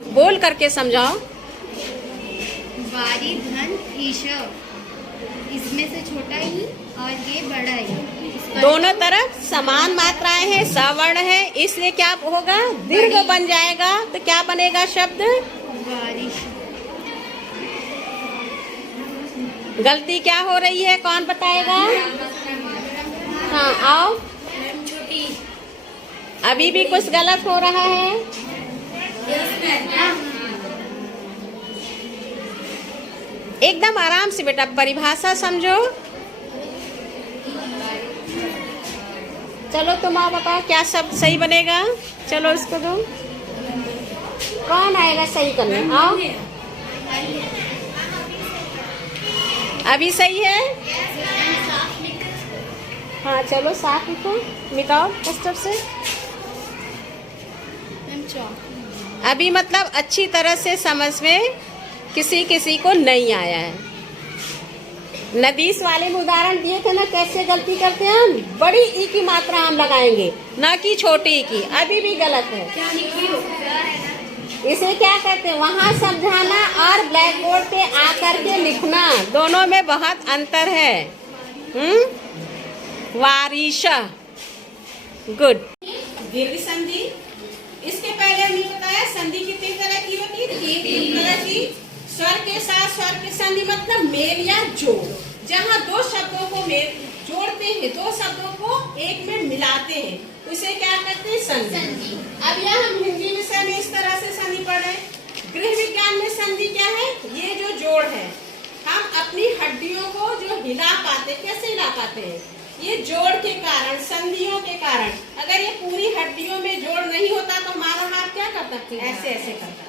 बोल करके समझाओ। वारी धन ईश, इसमें से छोटा ही और ये बड़ा ही। दोनों तरफ समान मात्राएं हैं, सवर्ण है, इसलिए क्या होगा? दीर्घ बन जाएगा। तो क्या बनेगा शब्द? बारिश। गलती क्या हो रही है, कौन बताएगा? हाँ आओ। छोटी। अभी भी कुछ गलत हो रहा है। एकदम आराम से बेटा परिभाषा समझो। चलो तुम आओ, बताओ क्या शब्द सही बनेगा। चलो इसको दो, कौन आएगा सही करने? आओ। अभी सही है। हाँ चलो साफ लिखो, मिटाओ कस्टर से। अभी मतलब अच्छी तरह से समझ में किसी किसी को नहीं आया है। नदीस वाले में उदाहरण दिए थे ना, कैसे गलती करते हैं हम? बड़ी ई की मात्रा हम लगाएंगे, ना कि छोटी ई की। अभी भी गलत है। इसे क्या कहते हैं? वहाँ समझाना और ब्लैक बोर्ड पे आकर के लिखना, दोनों में बहुत अंतर है। वारिशा, गुड। दीर्घ संधि, इसके पहले हमने बताया संधि कितनी तरह की होती है? तीन तरह की। स्वर के साथ स्वर की संधि मतलब मेल या जोड़, जहाँ दो शब्दों को मेल जोड़ते हैं, दो शब्दों को एक में मिलाते हैं, उसे क्या कहते हैं? संधि। अब यह हम हिंदी विषय में इस तरह से संधि पढ़ रहे हैं। गृह विज्ञान में संधि क्या है? ये जो जोड़ है, हम अपनी हड्डियों को जो हिला पाते, कैसे हिला पाते हैं? ये जोड़ के कारण, संधियों के कारण। अगर ये पूरी हड्डियों में जोड़ नहीं होता तो हमारा हाथ क्या करता? ऐसे ऐसे करता,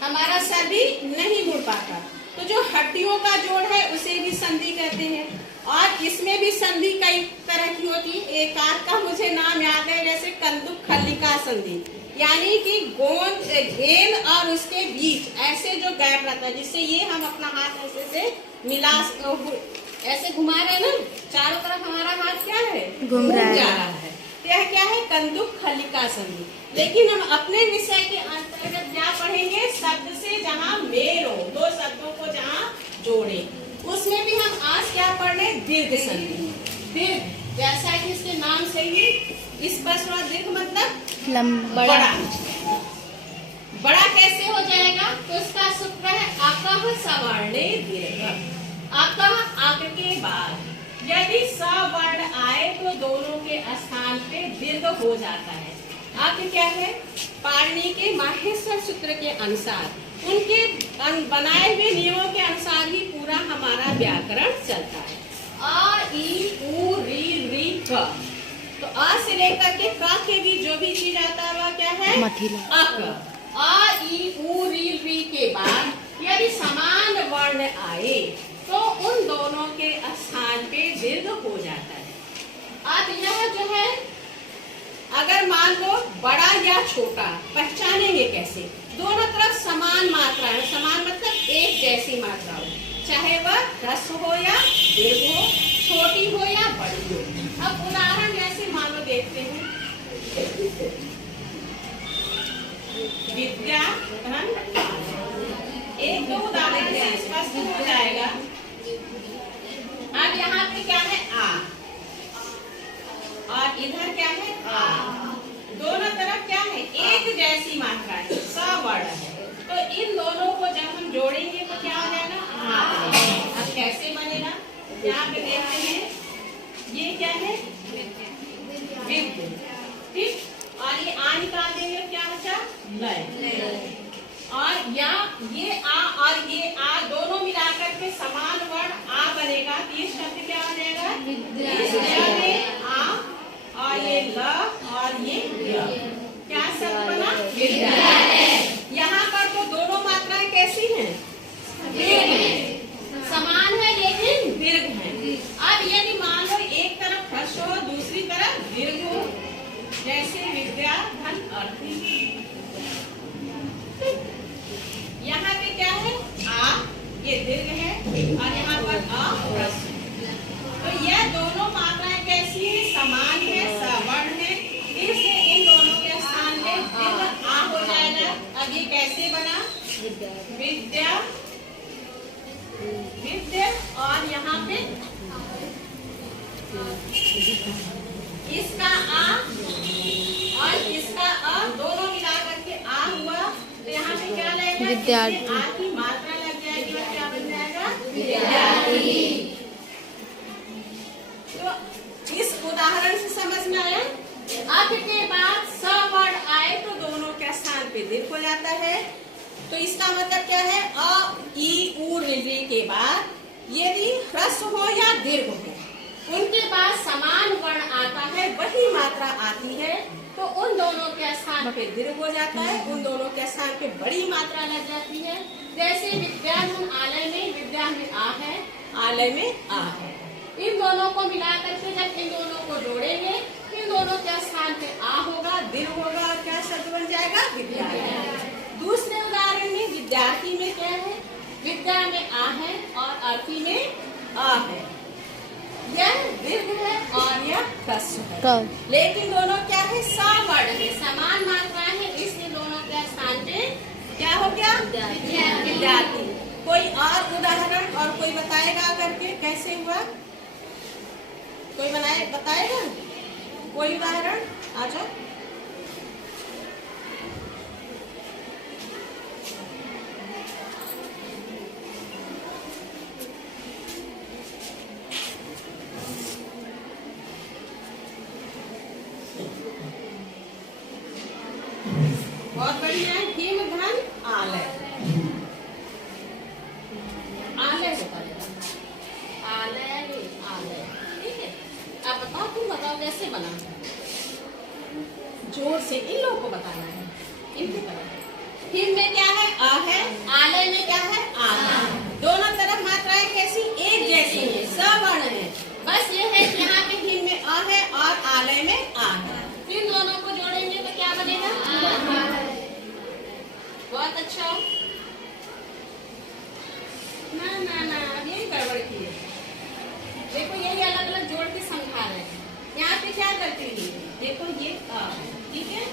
हमारा सर भी नहीं मुड़ पाता। तो जो हड्डियों का जोड़ है उसे भी संधि कहते हैं। और इसमें भी संधि कई तरह की होती है। एक आध का मुझे नाम याद है, जैसे कंदुक खल्लिका संधि, यानी कि गेंद और उसके बीच ऐसे जो गैप रहता है, जिससे ये हम अपना हाथ ऐसे से मिला, ऐसे घुमा रहे हैं ना, चारों तरफ हमारा हाथ क्या है? घूम जा रहा है। यह क्या है? कंदुक खल्लिका संधि। लेकिन हम अपने विषय के अंतर्गत क्या पढ़ेंगे? शब्द से जहाँ मेल हो, दो शब्दों को जहाँ जोड़े, उसमें भी हम आज क्या पढ़ रहे? दीर्घ संधि। दीर्घ जैसा कि इसके नाम से ही स्पष्ट हुआ, दीर्घ मतलब बड़ा। बड़ा कैसे हो जाएगा? तो इसका सूत्र है अकः सवर्णे दीर्घ। अकः आक के बाद यदि सवर्ण आए तो दोनों के स्थान पे दीर्घ हो जाता है। अक क्या है? पाणिनि के माहेश्वर सूत्र के अनुसार, उनके बनाए हुए नियमों के अनुसार ही पूरा हमारा व्याकरण चलता है। अ ई उ री री क। तो अ से लेकर के क के भी जो भी चीज आता है वह क्या है? अक। अ ई उ री री के बाद यदि समान वर्ण आए तो उन दोनों के स्थान पे दीर्घ हो जाता है। अब यह जो है, अगर मान लो बड़ा या छोटा, पहचानेंगे कैसे? दोनों तरफ समान मात्रा है, समान मतलब एक जैसी मात्रा हो, चाहे वह ह्रस्व हो या दीर्घ हो, छोटी हो या बड़ी हो। अब उदाहरण जैसे मान लो देखते हैं, विद्या धन। एक दो उदाहरण से स्पष्ट हो जाएगा। अब यहाँ पे क्या है? आ, और इधर क्या है? आ। दोनों तरफ क्या है? एक जैसी मात्रा है, सवर्ण है। तो इन दोनों को जब हम जोड़ेंगे तो क्या हो जाएगा? आ। अब कैसे बनेगा? यहाँ पे देखते हैं, ये क्या है? विद्य, ठीक। और ये आ निकाल देंगे, क्या बचा? लय। और या ये आ और ये आ दोनों मिलाकर के समान वर्ण आ बनेगा। तो ये शब्द क्या हो जाएगा? विद्या। आ और ये ल और ये य, क्या शब्द बना? विद्यालय। यहाँ पर तो दोनों मात्राएं कैसी हैं? समान है लेकिन दीर्घ है। अब यदि मान लो एक तरफ ह्रस्व हो, दूसरी तरफ दीर्घ हो, जैसे विद्या धन अर्थ। यहाँ पे क्या है? आ, ये दीर्घ है, और यहाँ पर अ ह्रस्व। तो यह दोनों मात्राएं कैसी है? समान है, सवर्ण है, इसलिए इन दोनों के स्थान पे दीर्घ आ हो जाएगा। अब ये कैसे बना विद्या, विद्या, और यहाँ पे इसका आ और इसका अ दोनों मिला करके आ हुआ, तो यहाँ पे क्या लगेगा? विद्यार्थी। इसमें आ की मात्रा लग जाएगी और क्या बन जाएगा? विद्यार्थी। तो इस उदाहरण से समझ में आया? अ के बाद स वर्ड आए तो दोनों के स्थान पे दीर्घ हो जाता है। तो इसका मतलब क्या है? अ, ई, उ, ऋ के बाद यदि ह्रस्व हो या दीर्घ हो, उनके बाद समान वर्ण आता है, वही मात्रा आती है, तो उन दोनों के स्थान पे दीर्घ हो जाता है, उन दोनों के स्थान पे बड़ी मात्रा लग जाती है। जैसे विद्याधन आलय में विद्या में आ है, आलय में आ है। इन दोनों को मिला करके जब इन दोनों को जोड़ेंगे, इन दोनों के स्थान पे आ होगा, दीर्घ होगा और क्या शब्द बन जाएगा? विद्यार्थी। दूसरे उदाहरण में विद्यार्थी में क्या है? विद्या में आ है और अर्थी में आ है। यह दीर्घ है और यह ह्रस्व है, लेकिन दोनों क्या है? सवर्ण है, समान मात्रा है, इसलिए दोनों के स्थान पे क्या हो गया? विद्यार्थी। कोई और उदाहरण और कोई बताएगा करके कैसे हुआ? कोई बताएगा? कोई उदाहरण? आ जाओ। बहुत बढ़िया है। हिमधन आलय, आलय होता है, आलय, आलय, ठीक है। अब बताओ, तुम बताओ कैसे बना? जोर से इन लोगों को बताना है, इनकी तरफ। हिम में क्या है? आ है, आलय में क्या है? आ है। दोनों तरफ मात्राएं कैसी? एक जैसी है, सवर्ण है। बस ये है कि यहाँ पे हिम में आ है और आलय में आ है। इन दोनों को जोड़ेंगे तो क्या बनेगा? बहुत अच्छा। ना ना ना, अब यही गड़बड़ की है। देखो यही अलग अलग जोड़ के समझा रहे हैं। यहाँ पे क्या करते हैं? देखो ये आ, ठीक है,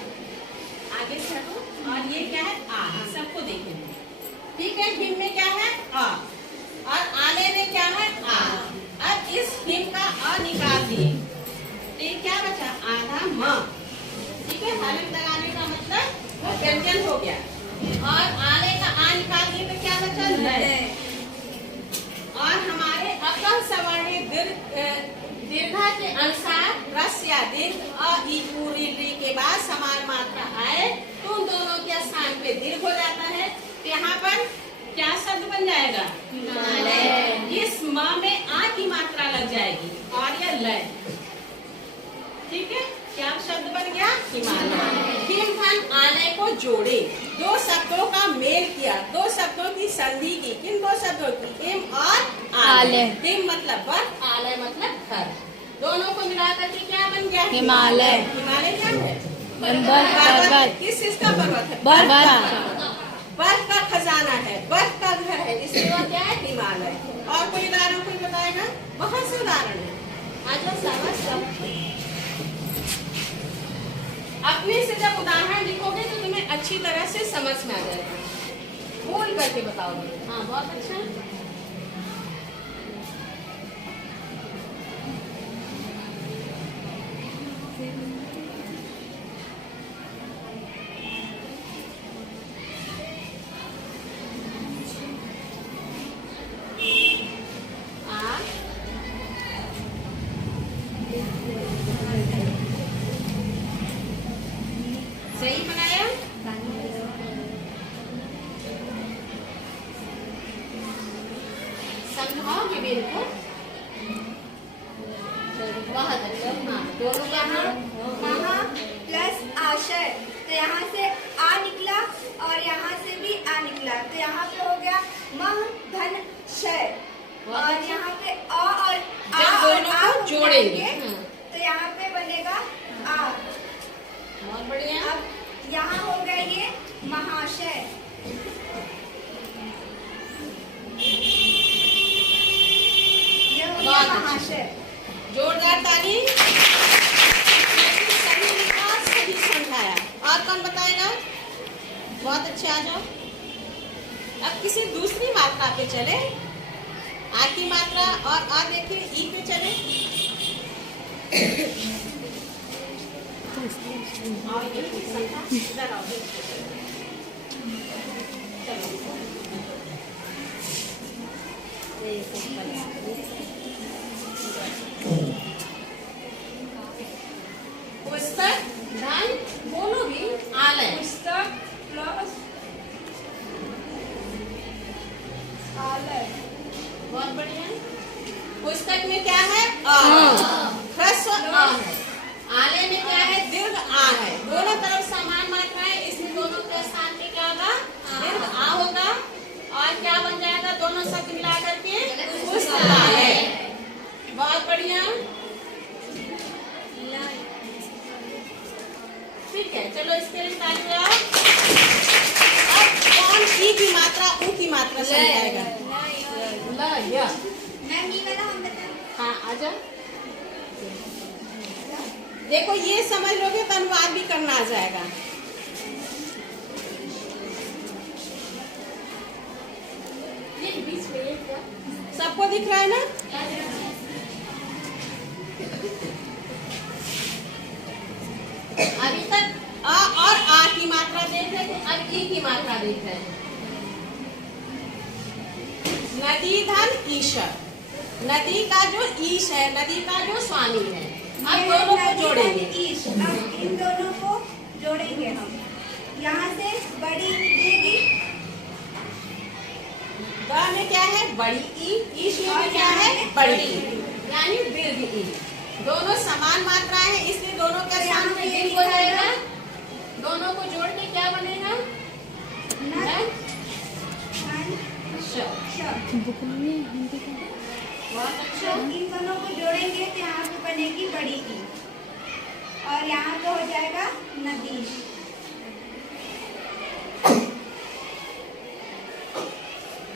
आगे से हटो, और ये क्या है? आ, सबको देखेंगे, ठीक है। हिम में क्या है? आ, और आले में क्या है? आ। अब इस हिम का अ निकाल दिए, तो क्या बचा? आधा म, ठीक है। हलक लगाने का मतलब वो व्यंजन हो गया, और आले का आ निकाल दिए तो क्या बचा? लय। और हमारे अपन सवर्णी दीर्घा के अनुसार ह्रस्व या दीर्घ अ, ई, उ, ऋ के बाद समान मात्रा आए तो उन दोनों के स्थान पे दीर्घ हो जाता है। तो यहाँ पर क्या शब्द बन जाएगा? इस म में आ की मात्रा लग जाएगी और यह लय, ठीक है। क्या शब्द बन गया? हिमालय। हिमधन आलय को जोड़े, दो शब्दों का मेल किया, दो शब्दों की संधि की। किन दो शब्दों की? हिम और आलय। हिम मतलब बर्फ, आलय मतलब घर। दोनों को मिला करके क्या बन गया? हिमालय। हिमालय क्या है? पर्वत। किस चीज का पर्वत है? बर्फ का। बर्फ का खजाना है, बर्फ का घर है, इसलिए वो क्या है? हिमालय। और कोई उदाहरण कोई बताएगा? बहुत से उदाहरण है। आज समझ अपने से जब उदाहरण लिखोगे तो तुम्हें अच्छी तरह से समझ में आ जाएगा। बोल करके बताओगे। हाँ, बहुत अच्छा। सही बनाया? समझाओगे मेरे को? बहुत अच्छा। हाँ, दोनों का महा प्लस आशय, तो यहाँ से आ निकला और यहाँ से भी आ निकला, तो यहाँ पे हो गया मह धन शय। और यहाँ पे अ और आ जब और दोनों आ को को जोड़ेंगे, मिलाएंगे, तो यहाँ पे बनेगा आ। बहुत बढ़िया। अब यहाँ हो गया ये महाशय। ये हो गया बहुत अच्छा। महाशय। जोरदार ताली। सही लिखा, सही समझाया। और कौन बताएगा? बहुत अच्छे, आ जाओ। अब किसी दूसरी मात्रा पे चले। आ की मात्रा और आ देखिए ई पे चले। आओ इधर आओ। पुस्तक धन बोलो भी आलय। पुस्तक प्लस आलय। बहुत बढ़िया। पुस्तक में क्या है? अ। ह्रस्व अ है। आलय में क्या है? दीर्घ आ है। दोनों तरफ समान मात्रा है, इसमें दोनों के स्थान पे क्या होगा? दीर्घ आ होगा। और क्या बन जाएगा? दोनों शब्द मिला करके पुस्तकालय। बहुत बढ़िया। ठीक है, चलो इसके लिए ताली बजाओ। अब कौन ई की मात्रा ऊ की मात्रा समझाएगा? ल य। मैम ये वाला हम बता। हाँ आजा। देखो ये समझ लोगे तो अनुवाद भी करना आ जाएगा। ये बीच में सबको दिख रहा है ना? अभी तक अ और आ की मात्रा देख रहे थे, अब ई की मात्रा देख रहे हैं। नदी धन ईश। नदी का जो ईश है, नदी का जो स्वामी है, अब दोनों को जोड़ेंगे। अब इन दोनों को जोड़ेंगे हम। यहाँ से बड़ी निकलेगी। द में क्या है? बड़ी ई। ईश में क्या है? बड़ी ई, यानी दीर्घ ई। दोनों समान मात्रा है, इसलिए दोनों का स्थान पे दीर्घ हो जाएगा। दोनों को जोड़ के क्या बनेगा? बहुत अच्छा। इन दोनों को जोड़ेंगे तो यहाँ पे बनेगी बड़ी ई और यहाँ पे हो जाएगा नदी।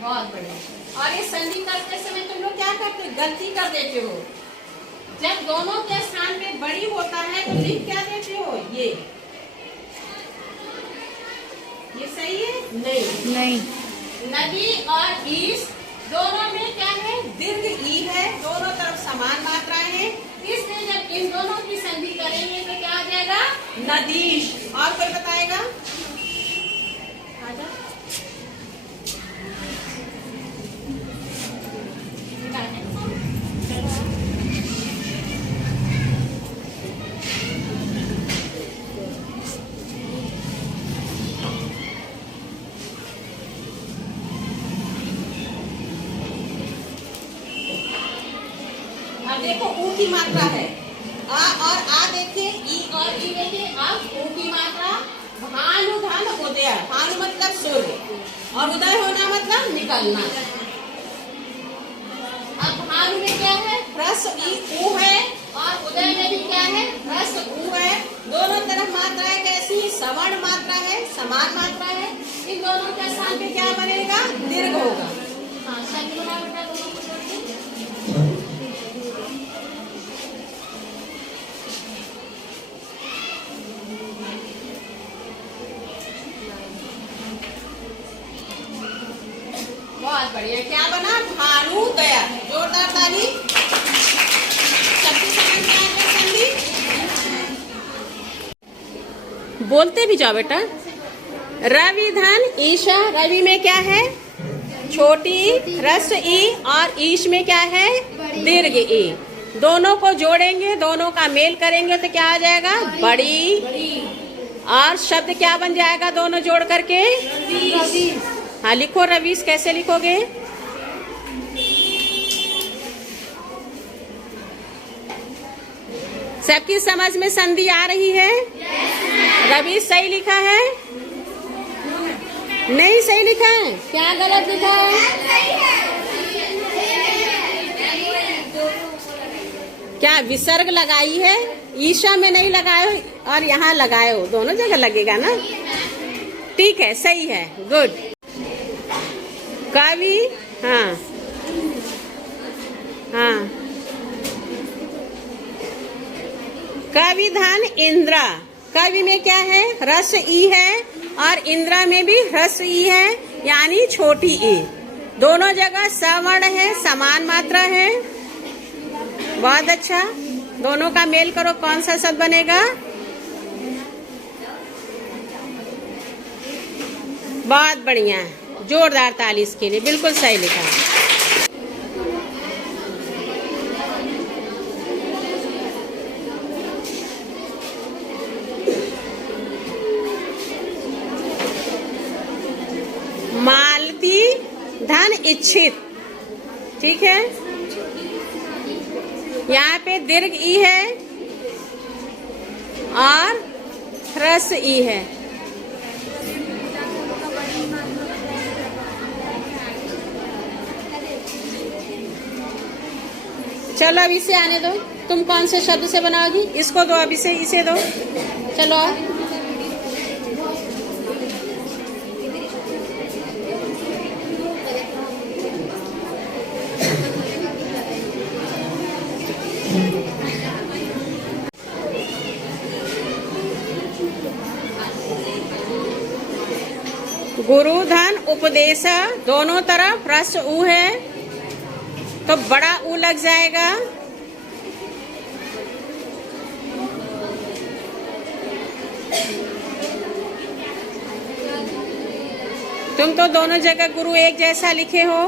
बहुत बढ़िया। और ये संधि करते समय तुम लोग क्या करते हो? गलती कर देते हो। जब दोनों के स्थान पे बड़ी होता है तो लिख क्या देते हो? ये सही है? नहीं। नदी और ईश दोनों में क्या है? दीर्घ ई है। दोनों तरफ समान मात्राएं हैं, इसलिए जब इन दोनों की संधि करेंगे तो क्या आ जाएगा? नदीश। और कोई बताएगा? आजा। अब देखो ऊ की मात्रा है। आ और आ देखिए, ई और ई देखिए। अब ऊ की मात्रा भानु धन उदय। भानु मतलब सूर्य और उदय होना मतलब निकलना। अब भानु में क्या है? ह्रस्व ई ऊ है और उदय में भी क्या है? ह्रस्व ऊ है। दोनों तरफ मात्राएं कैसी? सवर्ण मात्रा है, समान मात्रा है। इन दोनों के स्थान पे क्या बनेगा? दीर्घ होगा। हाँ, शब्द बना बेटा दोनों को जोड़ के। बहुत बढ़िया। क्या बना? भानुदय। जोरदार ताली। सबकी समझ में आ गया संधि? बोलते भी जाओ बेटा। रवि धन ईशा। रवि में क्या है? छोटी ह्रस्व ई और ईश में क्या है? दीर्घ ई। दोनों को जोड़ेंगे, दोनों का मेल करेंगे तो क्या आ जाएगा? बड़ी। और शब्द क्या बन जाएगा दोनों जोड़ करके? हाँ लिखो रवीश। कैसे लिखोगे? सबकी समझ में संधि आ रही है? रवीश सही लिखा है? नहीं सही लिखा है? क्या गलत लिखा है? क्या विसर्ग लगाई है? ईशा में नहीं लगाए हो और यहाँ लगाए हो, दोनों जगह लगेगा ना? ठीक है, सही है, गुड। कवि, हाँ हाँ, कवि धन इंद्रा। कवि में क्या है? ह्रस्व ई है और इंद्रा में भी ह्रस्व ई है, यानी छोटी ई। दोनों जगह सवर्ण है, समान मात्रा है। बहुत अच्छा। दोनों का मेल करो, कौन सा शब्द बनेगा? बहुत बढ़िया, जोरदार ताली इसके लिए, बिल्कुल सही लिखा। मालती धन इच्छित, ठीक है। यहाँ पे दीर्घ ई है और ह्रस्व ई है। चलो अब इसे आने दो। तुम कौन से शब्द से बनाओगी? इसको दो, अब इसे दो। चलो आओ। गुरु धन उपदेश, दोनों तरफ ह्रस्व ऊ है तो बड़ा ऊ लग जाएगा। तुम तो दोनों जगह गुरु एक जैसा लिखे हो।